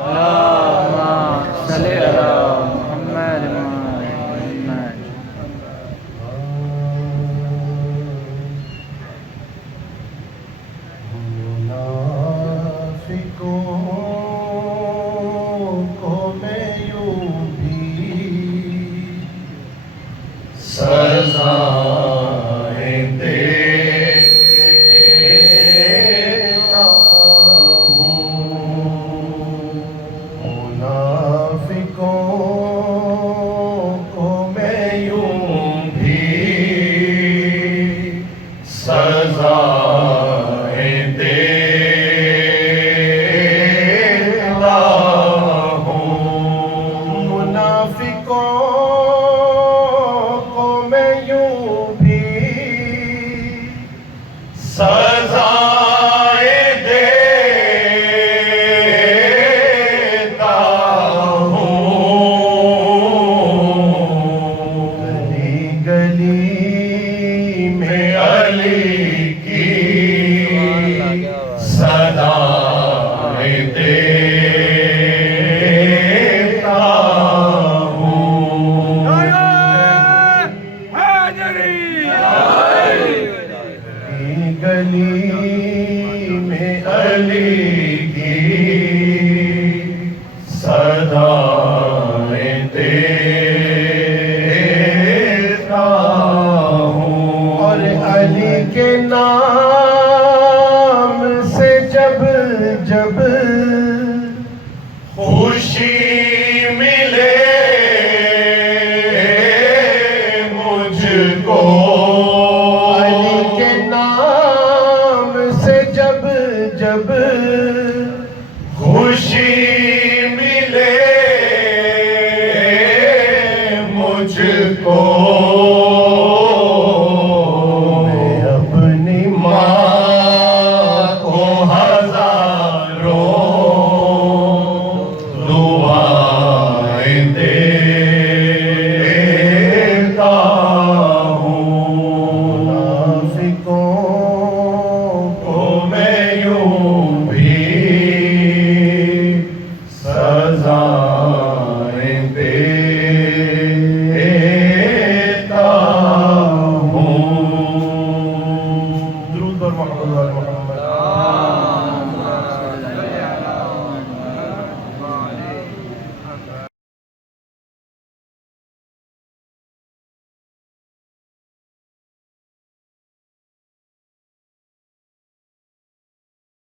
اللهم صل على محمد محمد. منافقوں کو میں یوں بھی سزائیں دیتا ہوں. منافقوں کو میں یوں بھی سزائیں دیتا ہوں. منافقوں کو میں یوں بھی سزائیں دیتا ہوں. گلی گلی میں علی کی صدائیں دیتا ہوں. گلی میں علی کی صدائیں دیتا ہوں. اور علی کے نام سے جب جب خوشی ملے مجھ کو، علی کے نام سے جب جب خوشی ملے مجھ کو، میں اپنی ماں کو ہزاروں دعائیں دیتا ہوں. منافقوں کو میں یوں بھی سزائیں دیتا ہوں. درود بر محمد و آل محمد.